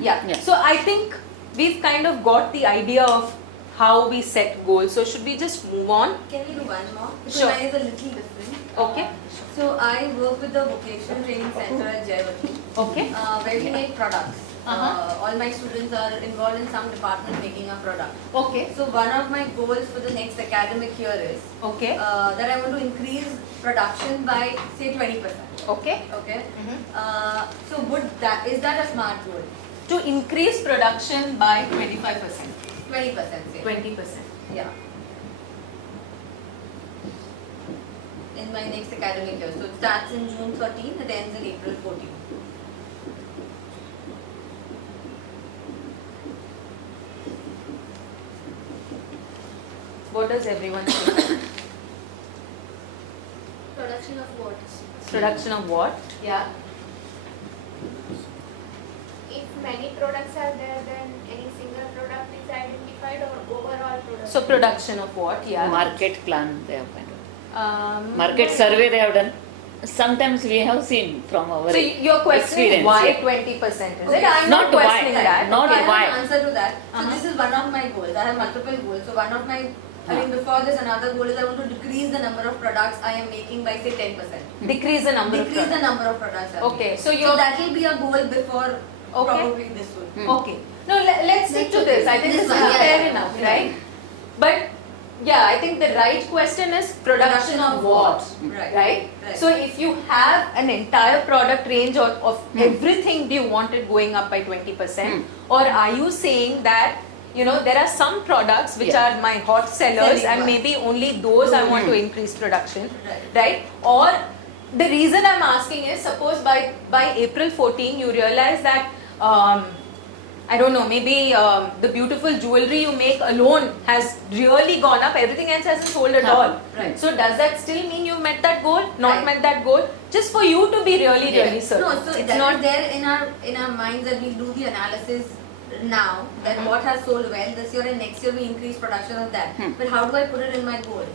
Yeah. So I think we've kind of got the idea of how we set goals. So should we just move on? Can we do one more? Because Sure. mine is a little different. Okay. So I work with the vocational training center at Jayavati, Okay. where we make products. Uh-huh. All my students are involved in some department making a product. Okay. So one of my goals for the next academic year is Okay. that I want to increase production by say 20%. Okay. Okay. Mhm. So is that a smart goal? To increase production by 25%. 20% say. 20%. Yeah. In my next academic year. So it starts in June 13, it ends in April 14. What does everyone think? Production of what? Production of what? Yeah. If many products are there, then any single product is identified or overall product? So production of what? Yeah. Market plan they have kind of. Market no, survey they have done. Sometimes we have seen from our So your question is experience, why yeah. 20%? Is Okay. it? I'm not Not why. questioning that. Not I have why. an answer to that. So Uh-huh. this is one of my goals. I have multiple goals. So one of my, I mean before this another goal is I want to decrease the number of products I am making by say 10%. Decrease the number Decrease of the products. number of products. I'm Okay, making. so So you that will be a goal before Okay. probably this one. Okay. No, let's stick to this. I think This this is one, yeah, fair yeah. enough, Yeah. right? But yeah, I think the right question is production of what? Right. Right? Right. So if you have an entire product range of everything, do you want it going up by 20%? Or are you saying that, you know, there are some products which Yeah. are my hot sellers Selling and ones. maybe only those I want to increase production, Right. right? Or the reason I'm asking is, suppose by April 14 you realize that I don't know, maybe the beautiful jewelry you make alone has really gone up, everything else hasn't sold at all. Right. So does that still mean you've met that goal? Not Right. met that goal? Just for you to be really, Yeah. really certain. No, so it's that not is there in our minds that we do the analysis now that what has sold well this year and next year we increase production of that. But how do I put it in my goal?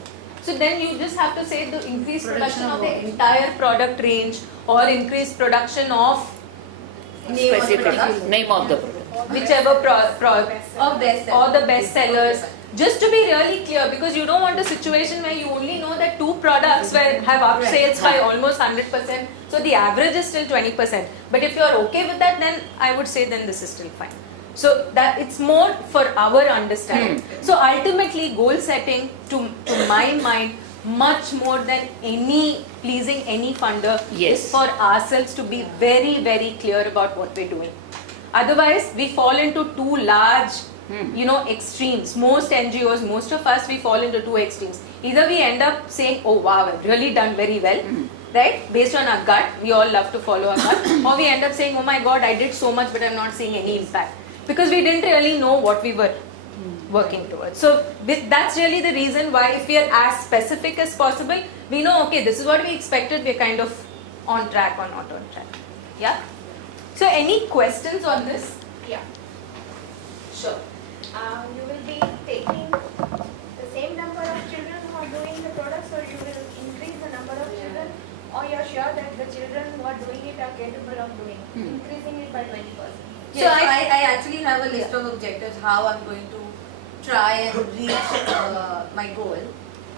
So then you just have to say the increased production Production of of the what? entire product range or increased production of Name of the specific product. name of the product. whichever Of best or the best sellers. Just to be really clear, because you don't want a situation where you only know that two products have up Right. sales by almost 100%, so the average is still 20%. But if you're okay with that, then I would say then this is still fine. So that it's more for our understanding. So ultimately, goal setting, to my mind, much more than any pleasing any funder, Yes. is for ourselves to be very, very clear about what we're doing. Otherwise, we fall into too large, you know, extremes. Most NGOs, most of us, we fall into two extremes. Either we end up saying, oh wow, I've really done very well, right? Based on our gut, we all love to follow our gut. Or we end up saying, oh my God, I did so much, but I'm not seeing any impact. Because we didn't really know what we were working towards. So that's really the reason why, if we are as specific as possible, we know, okay, this is what we expected, we're kind of on track or not on track. Yeah? So any questions on this? Yeah. Sure. You will be taking the same number of children who are doing the products, or you will increase the number of children, or you're sure that the children who are doing it are capable of doing, increasing it by 20%. So I actually have a list of objectives how I'm going to try and reach my goal.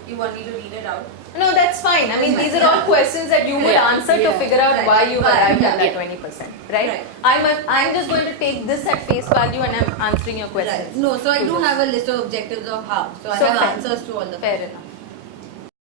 You want me to read it out? No, that's fine. I mean, these are all questions that you would Yeah. answer to Yeah. figure out Right. why you arrived at that Yeah. 20%, right? Right. I'm just going to take this at face value and I'm answering your questions. Right. No, so I do have a list of objectives of how. So I So have fair. answers to all the Fair enough.